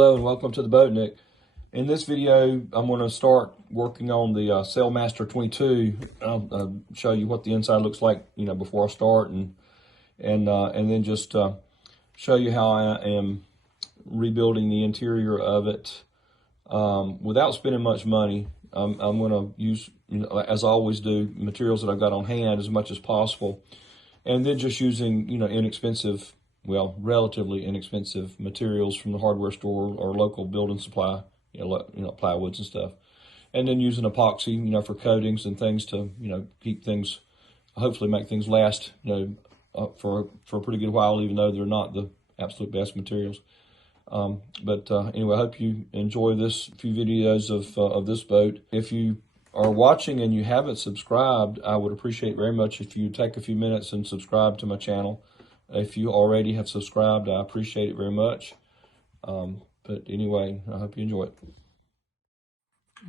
Hello and welcome to the Boat Nick. In this video, I'm going to start working on the Sailmaster 22. I'll show you what the inside looks like, before I start, and then just show you how I am rebuilding the interior of it without spending much money. I'm going to use, as I always do, materials that I've got on hand as much as possible, and then just using, inexpensive, relatively inexpensive materials from the hardware store or local building supply, plywoods and stuff. And then using epoxy, for coatings and things to, keep things, hopefully make things last, for a pretty good while, even though they're not the absolute best materials. Anyway, I hope you enjoy this few videos of this boat. If you are watching and you haven't subscribed, I would appreciate very much if you take a few minutes and subscribe to my channel. If you already have subscribed, I appreciate it very much. But anyway, I hope you enjoy it.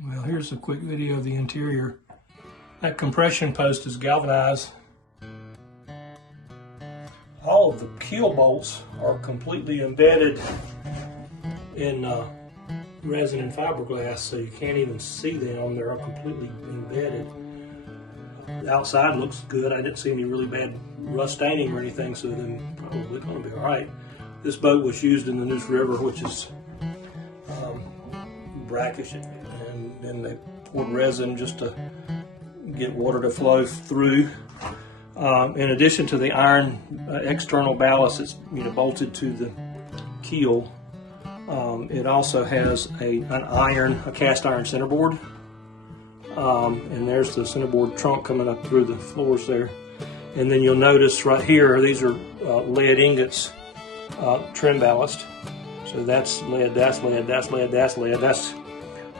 Well, here's a quick video of the interior. That compression post is galvanized. All of the keel bolts are completely embedded in resin and fiberglass, so you can't even see them. They're completely embedded. The outside looks good. I didn't see any really bad rust staining or anything, so they're probably going to be all right. This boat was used in the Neuse River, which is brackish, and then they poured resin just to get water to flow through. In addition to the iron external ballast that's bolted to the keel, it also has a cast iron centerboard. And there's the centerboard trunk coming up through the floors there. And then you'll notice right here, these are lead ingots, trim ballast. So that's lead, that's lead, that's lead, that's lead. That's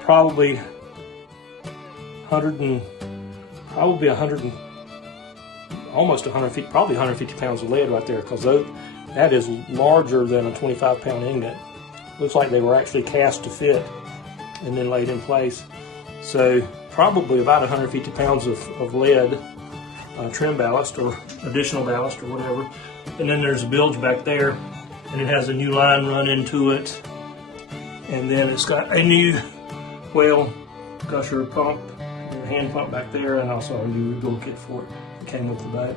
probably 150 pounds of lead right there, because that is larger than a 25-pound ingot. Looks like they were actually cast to fit and then laid in place. So probably about 150 pounds of lead trim ballast or additional ballast or whatever. And then there's a bilge back there, and it has a new line run into it. And then it's got a new whale gusher pump, hand pump back there, and also a new rebuild kit for it that came with the boat.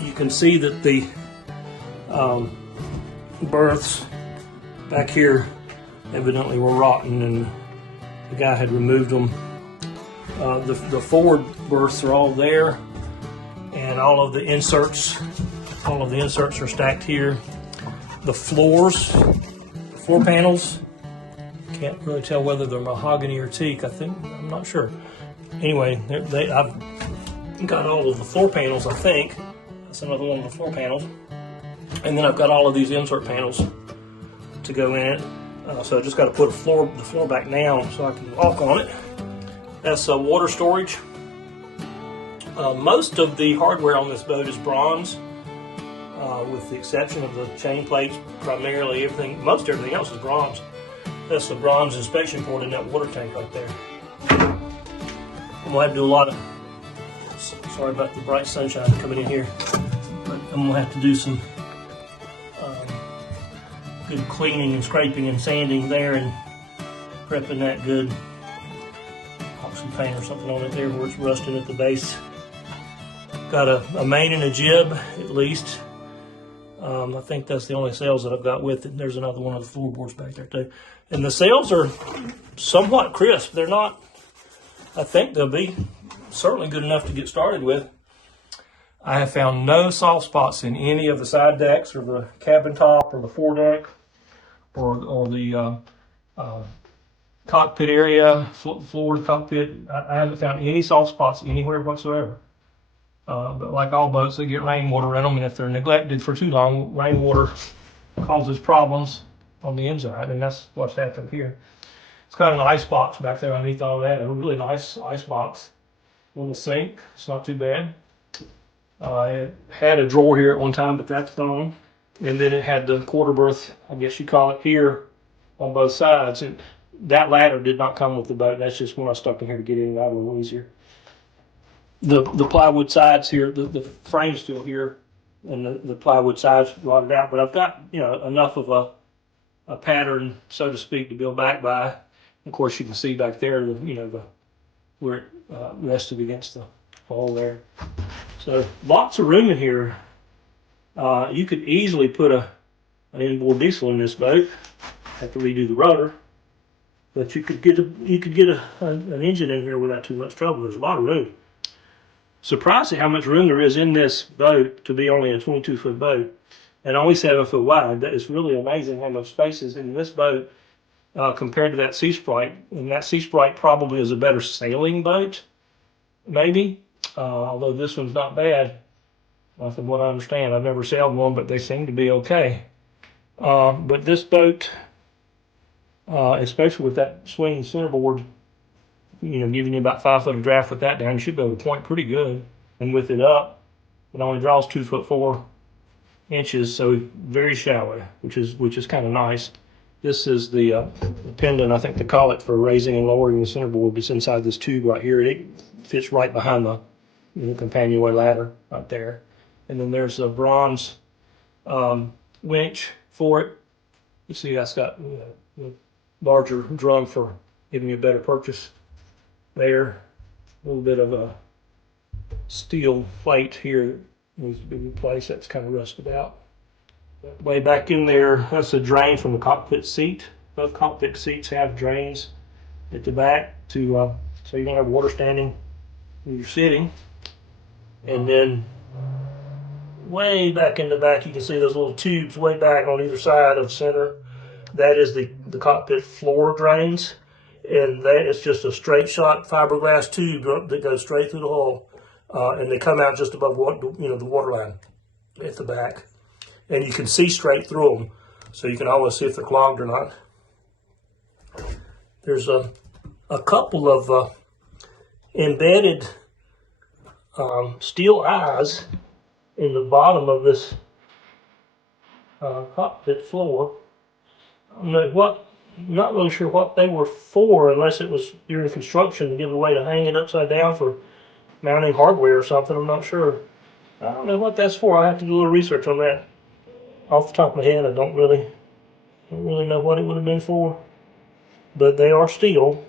You can see that the berths back here evidently were rotten, and the guy had removed them. The forward berths are all there, and all of the inserts are stacked here. The floor panels, can't really tell whether they're mahogany or teak. I'm not sure. Anyway, I've got all of the floor panels. I think that's another one of the floor panels, and then I've got all of these insert panels to go in it. So I just got to put the floor back now so I can walk on it. That's water storage. Most of the hardware on this boat is bronze, with the exception of the chain plates. Primarily most everything else is bronze. That's the bronze inspection port in that water tank right there. I'm gonna have to do a lot of, sorry about the bright sunshine coming in here, but I'm gonna have to do some good cleaning and scraping and sanding there, and prepping that good. Pop some paint or something on it there where it's rusted at the base. Got a main and a jib, at least. I think that's the only sails that I've got with it. There's another one of the floorboards back there too. And the sails are somewhat crisp. They're not, I think they'll be certainly good enough to get started with. I have found no soft spots in any of the side decks or the cabin top or the foredeck or the cockpit area, floor cockpit. I haven't found any soft spots anywhere whatsoever. But like all boats, they get rainwater in them, and if they're neglected for too long, rainwater causes problems on the inside, and that's what's happened here. It's got an ice box back there underneath all that, a really nice ice box. Little sink, it's not too bad. It had a drawer here at one time, but that's gone. And then it had the quarter berth, I guess you call it, here on both sides. And that ladder did not come with the boat. That's just when I stuck in here to get in and out a little easier. The plywood sides here, the frame's still here, and the plywood sides rotted out. But I've got enough of a pattern, so to speak, to build back by. Of course, you can see back there, where it rested against the wall there. So lots of room in here. You could easily put an inboard diesel in this boat. Have to redo the rudder, but you could get an engine in here without too much trouble. There's a lot of room. Surprising how much room there is in this boat to be only a 22-foot boat and only 7 foot wide. That is really amazing how much space is in this boat compared to that Sea Sprite. And that Sea Sprite probably is a better sailing boat, maybe. Although this one's not bad, from what I understand. I've never sailed one, but they seem to be okay. But this boat, especially with that swinging centerboard, giving you about 5 foot of draft with that down, you should be able to point pretty good. And with it up, it only draws 2 foot 4 inches, so very shallow, which is kind of nice. This is the pendant, I think they call it, for raising and lowering the centerboard. It's inside this tube right here. It fits right behind the companionway ladder right there. And then there's a bronze winch for it. You see that's got a larger drum for giving you a better purchase there. A little bit of a steel plate here needs to be replaced. That's kind of rusted out. Way back in there, that's a drain from the cockpit seat. Both cockpit seats have drains at the back to so you don't have water standing when you're sitting. And then way back in the back, you can see those little tubes way back on either side of the center. That is the cockpit floor drains, and that is just a straight shot fiberglass tube that goes straight through the hull, and they come out just above the water line at the back, and you can see straight through them, so you can always see if they're clogged or not. There's a couple of embedded steel eyes in the bottom of this cockpit floor. Not really sure what they were for, unless it was during construction to give a way to hang it upside down for mounting hardware or something. I'm not sure. I don't know what that's for. I have to do a little research on that. Off the top of my head, I don't really know what it would have been for. But they are steel.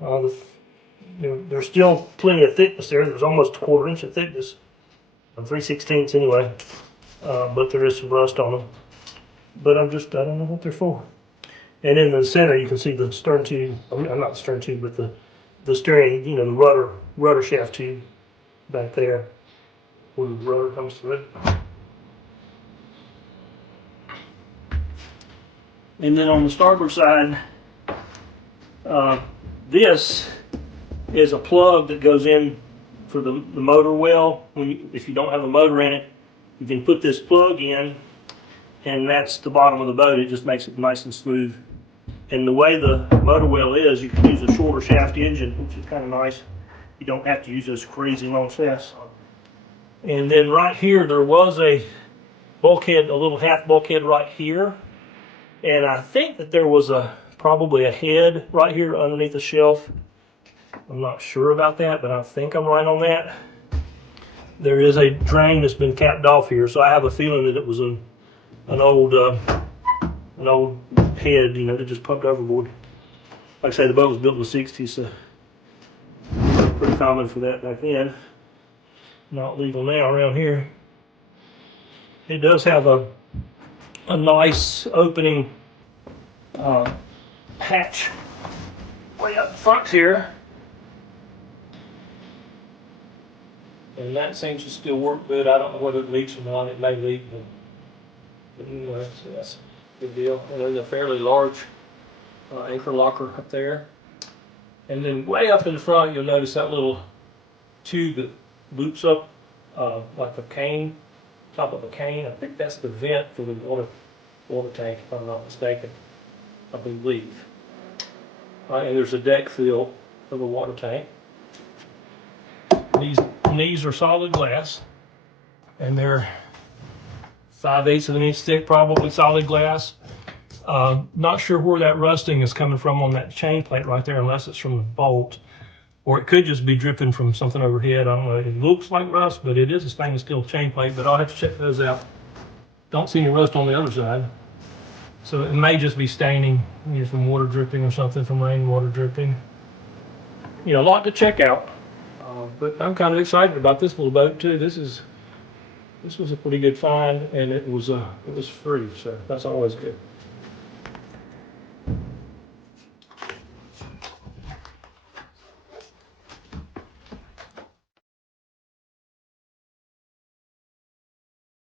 There's still plenty of thickness there. There's almost 1/4 inch of thickness. 3/16 anyway. But there is some rust on them. But I don't know what they're for. And in the center, you can see the stern tube. Not the stern tube, but the steering, the rudder shaft tube back there, where the rudder comes through. And then on the starboard side, this is a plug that goes in for the motor well. If you don't have a motor in it, you can put this plug in, and that's the bottom of the boat. It just makes it nice and smooth. And the way the motor well is, you can use a shorter shaft engine, which is kind of nice. You don't have to use those crazy long shafts. And then right here, there was a bulkhead, a little half bulkhead right here. And I think that there was probably a head right here underneath the shelf. I'm not sure about that, but I think I'm right on that. There is a drain that's been capped off here, so I have a feeling that it was an old head, that just pumped overboard. Like I say, the boat was built in the 60s, so pretty common for that back then. Not legal now around here. It does have a nice opening hatch way up front here. And that seems to still work good. I don't know whether it leaks or not. It may leak, but anyway, so that's a good deal. And there's a fairly large anchor locker up there. And then way up in the front, you'll notice that little tube that loops up like a cane, top of a cane. I think that's the vent for the water tank, if I'm not mistaken. I believe. And there's a deck fill for the water tank. These knees are solid glass, and they're 5/8 of an inch thick, probably solid glass. Not sure where that rusting is coming from on that chain plate right there, unless it's from the bolt, or it could just be dripping from something overhead. I don't know. It looks like rust, but it is a stainless steel chain plate. But I'll have to check those out. Don't see any rust on the other side. So it may just be staining, from water dripping or something, from rainwater dripping. A lot to check out. But I'm kind of excited about this little boat too. This was a pretty good find, and it was free, so that's always good.